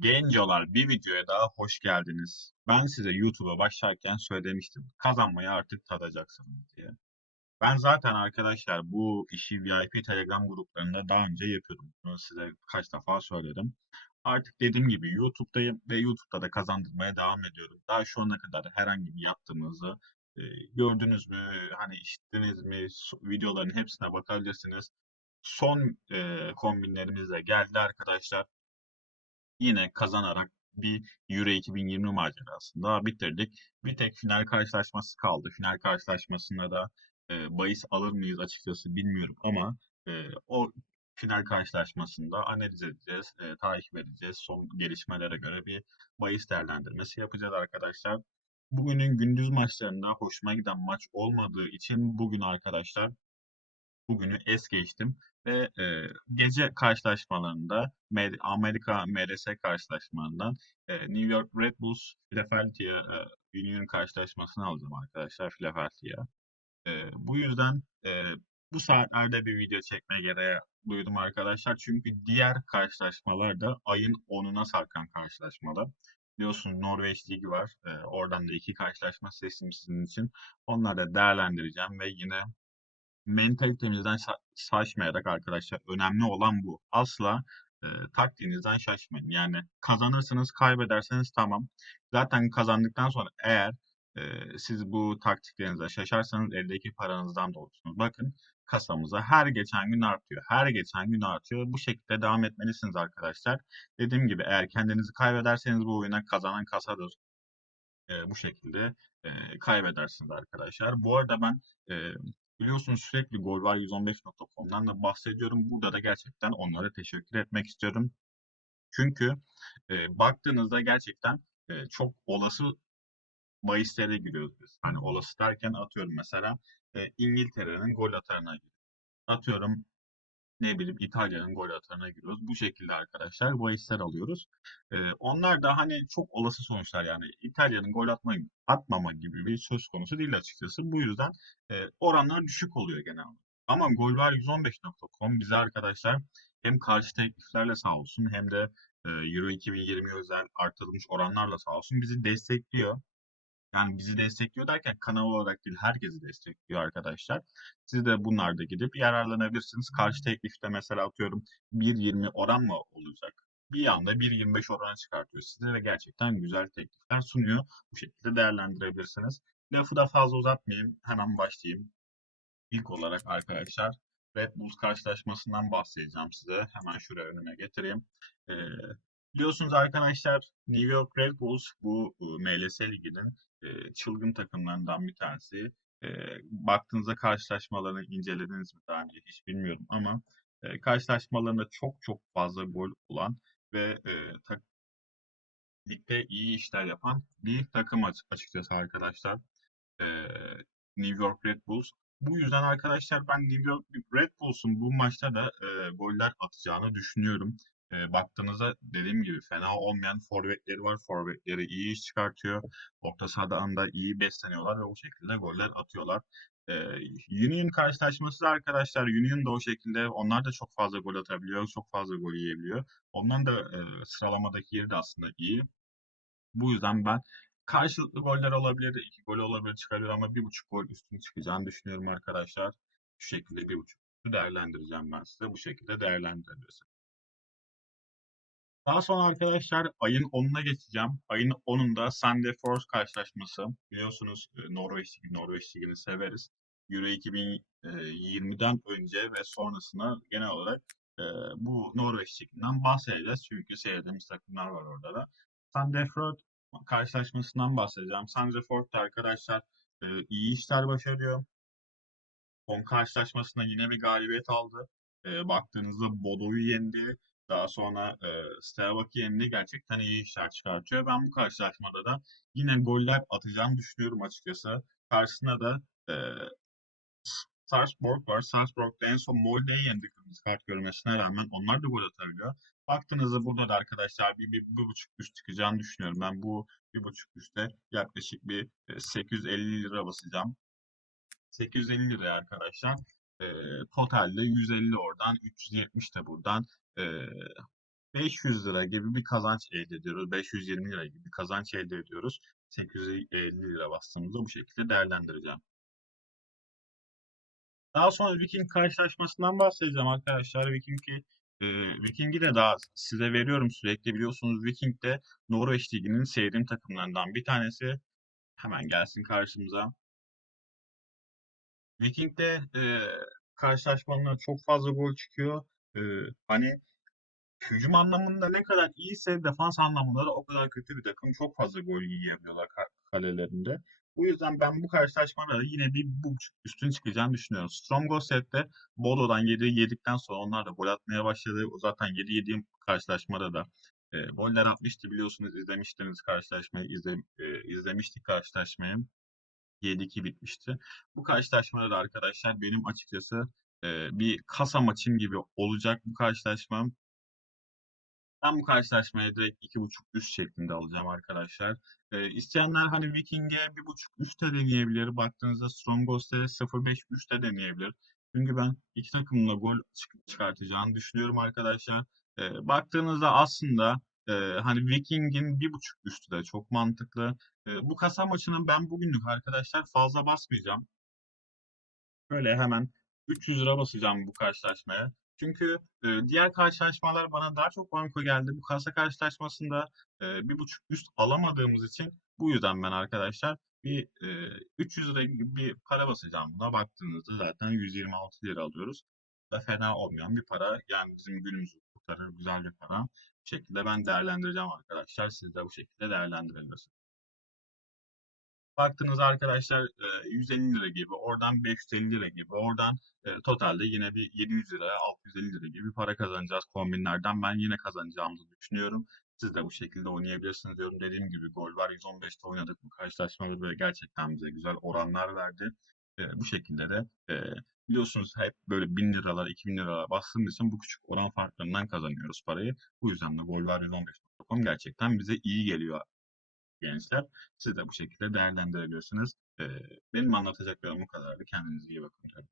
Gencolar bir videoya daha hoş geldiniz. Ben size YouTube'a başlarken söylemiştim. Kazanmayı artık tadacaksınız diye. Ben zaten arkadaşlar bu işi VIP Telegram gruplarında daha önce yapıyordum. Bunu size kaç defa söyledim. Artık dediğim gibi YouTube'dayım ve YouTube'da da kazandırmaya devam ediyorum. Daha şu ana kadar herhangi bir yaptığımızı e, gördünüz mü, hani işittiniz mi, videoların hepsine bakabilirsiniz. Son e, kombinlerimiz de geldi arkadaşlar yine kazanarak bir Euro 2020 macerasında bitirdik. Bir tek final karşılaşması kaldı. Final karşılaşmasında da e, bahis alır mıyız açıkçası bilmiyorum ama e, o final karşılaşmasında analiz edeceğiz, e, takip edeceğiz. Son gelişmelere göre bir bahis değerlendirmesi yapacağız arkadaşlar. Bugünün gündüz maçlarında hoşuma giden maç olmadığı için bugün arkadaşlar bugünü es geçtim ve e, gece karşılaşmalarında Amerika MRS karşılaşmalarından e, New York Red Bulls Philadelphia e, Union karşılaşmasını alacağım arkadaşlar Philadelphia. E, bu yüzden e, bu saatlerde bir video çekmeye gereği duydum arkadaşlar. Çünkü diğer karşılaşmalar da ayın 10'una sarkan karşılaşmalar. Biliyorsunuz Norveç Ligi var. E, oradan da iki karşılaşma seçtim sizin için. Onları da değerlendireceğim ve yine mentalitemizden şa- şaşmayarak arkadaşlar önemli olan bu. Asla e, taktiğinizden şaşmayın. Yani kazanırsınız, kaybederseniz tamam. Zaten kazandıktan sonra eğer e, siz bu taktiklerinize şaşarsanız eldeki paranızdan da olursunuz. Bakın kasamıza her geçen gün artıyor. Her geçen gün artıyor. Bu şekilde devam etmelisiniz arkadaşlar. Dediğim gibi eğer kendinizi kaybederseniz bu oyuna kazanan kasadır. E, bu şekilde e, kaybedersiniz arkadaşlar. Bu arada ben e, biliyorsunuz sürekli gol var 115.com'dan da bahsediyorum. Burada da gerçekten onlara teşekkür etmek istiyorum. Çünkü e, baktığınızda gerçekten e, çok olası bahislere giriyoruz biz. Hani olası derken atıyorum mesela e, İngiltere'nin gol atarına giriyor. Atıyorum ne bileyim İtalya'nın gol atarına giriyoruz. Bu şekilde arkadaşlar bahisler alıyoruz. Ee, onlar da hani çok olası sonuçlar yani İtalya'nın gol atma, atmama gibi bir söz konusu değil açıkçası. Bu yüzden e, oranlar düşük oluyor genelde. Ama golvar115.com bize arkadaşlar hem karşı tekliflerle sağ olsun hem de e, Euro 2020 özel artırılmış oranlarla sağ olsun bizi destekliyor. Yani bizi destekliyor derken kanal olarak değil herkesi destekliyor arkadaşlar. Siz de bunlarda gidip yararlanabilirsiniz. Karşı teklifte mesela atıyorum 1.20 oran mı olacak? Bir anda 1.25 oranı çıkartıyor size ve gerçekten güzel teklifler sunuyor. Bu şekilde değerlendirebilirsiniz. Lafı da fazla uzatmayayım. Hemen başlayayım. İlk olarak arkadaşlar Red Bulls karşılaşmasından bahsedeceğim size. Hemen şuraya önüme getireyim. Ee, biliyorsunuz arkadaşlar New York Red Bulls bu MLS liginin çılgın takımlarından bir tanesi. Baktığınızda karşılaşmalarını incelediniz mi daha önce hiç bilmiyorum ama karşılaşmalarında çok çok fazla gol olan ve ligde iyi işler yapan bir takım aç- açıkçası arkadaşlar. New York Red Bulls. Bu yüzden arkadaşlar ben New York Red Bulls'un bu maçta da e, goller atacağını düşünüyorum. E, baktığınızda dediğim gibi fena olmayan forvetleri var. Forvetleri iyi iş çıkartıyor. Orta sahadan da iyi besleniyorlar ve o şekilde goller atıyorlar. E, Union karşılaşması da arkadaşlar Union da o şekilde onlar da çok fazla gol atabiliyor. Çok fazla gol yiyebiliyor. Onların da e, sıralamadaki yeri de aslında iyi. Bu yüzden ben karşılıklı goller olabilir, iki gol olabilir çıkabilir ama bir buçuk gol üstün çıkacağını düşünüyorum arkadaşlar. Şu şekilde bir buçuk değerlendireceğim ben size. Bu şekilde değerlendirebilirsiniz. Daha sonra arkadaşlar ayın 10'una geçeceğim. Ayın 10'unda Sandefjord karşılaşması. Biliyorsunuz e, Norveç Ligi, Norveç Ligi'ni severiz. Euro 2020'den önce ve sonrasına genel olarak e, bu Norveç Ligi'nden bahsedeceğiz. Çünkü seyrettiğimiz takımlar var orada da. Sandefjord karşılaşmasından bahsedeceğim. Sandefjord da arkadaşlar e, iyi işler başarıyor. Son karşılaşmasında yine bir galibiyet aldı. E, baktığınızda Bodo'yu yendi. Daha sonra e, yendi. Gerçekten iyi işler çıkartıyor. Ben bu karşılaşmada da yine goller atacağımı düşünüyorum açıkçası. Karşısında da e, Sarpsborg var. Sarpsborg'da en son Molde'yi yendi kart görmesine rağmen onlar da gol atabiliyor. Baktığınızda burada da arkadaşlar bir, bir, bir buçuk üst çıkacağını düşünüyorum. Ben bu bir buçuk üstte yaklaşık bir e, 850 lira basacağım. 850 liraya arkadaşlar. E, totalde 150 oradan, 370 de buradan. E, 500 lira gibi bir kazanç elde ediyoruz. 520 lira gibi bir kazanç elde ediyoruz. 850 lira bastığımızda bu şekilde değerlendireceğim. Daha sonra Viking karşılaşmasından bahsedeceğim arkadaşlar. Viking'i e, Viking'i de daha size veriyorum sürekli biliyorsunuz. Viking de Norveç Ligi'nin sevdiğim takımlarından bir tanesi. Hemen gelsin karşımıza. Viking'de e, karşılaşmalarına çok fazla gol çıkıyor. E, hani hücum anlamında ne kadar iyiyse defans anlamında da o kadar kötü bir takım. Çok fazla gol yiyebiliyorlar ka- kalelerinde. Bu yüzden ben bu karşılaşmada da yine bir buçuk üstün çıkacağını düşünüyorum. Stromgoset'te Bodo'dan 7 yedikten sonra onlar da gol atmaya başladı. O zaten 7 yediğim karşılaşmada da e, goller atmıştı biliyorsunuz izlemiştiniz karşılaşmayı izle, e, izlemiştik karşılaşmayı. 7-2 bitmişti. Bu karşılaşmada da arkadaşlar benim açıkçası e, bir kasa maçım gibi olacak bu karşılaşmam. Ben bu karşılaşmaya direkt 2.5 üst şeklinde alacağım arkadaşlar. Ee, isteyenler hani Viking'e 1.5 üstte deneyebilir. Baktığınızda Strongos'te 0.5 üstte deneyebilir. Çünkü ben iki takımla gol çık- çıkartacağını düşünüyorum arkadaşlar. Ee, baktığınızda aslında e, hani Viking'in 1.5 üstü de çok mantıklı. Ee, bu kasa maçının ben bugünlük arkadaşlar fazla basmayacağım. Böyle hemen 300 lira basacağım bu karşılaşmaya. Çünkü e, diğer karşılaşmalar bana daha çok banko geldi. Bu kasa karşılaşmasında e, bir buçuk üst alamadığımız için bu yüzden ben arkadaşlar bir e, 300 lira gibi bir para basacağım buna. Baktığınızda zaten 126 lira alıyoruz. Da fena olmayan bir para. Yani bizim günümüzü kurtarır güzel bir para. Şekilde ben değerlendireceğim arkadaşlar. Siz de bu şekilde değerlendirebilirsiniz. Baktığınız arkadaşlar e, 150 lira gibi, oradan 550 lira gibi, oradan e, totalde yine bir 700 lira, 650 lira gibi para kazanacağız kombinlerden. Ben yine kazanacağımızı düşünüyorum. Siz de bu şekilde oynayabilirsiniz diyorum. Dediğim gibi gol var. 115'te oynadık bu karşılaşmada böyle gerçekten bize güzel oranlar verdi. E, bu şekilde de e, biliyorsunuz hep böyle 1000 liralar, 2000 liralar bastığımız için bu küçük oran farklarından kazanıyoruz parayı. Bu yüzden de gol var 115.com gerçekten bize iyi geliyor gençler. Siz de bu şekilde değerlendirebilirsiniz. Ee, benim anlatacaklarım bu kadardı. Kendinize iyi bakın.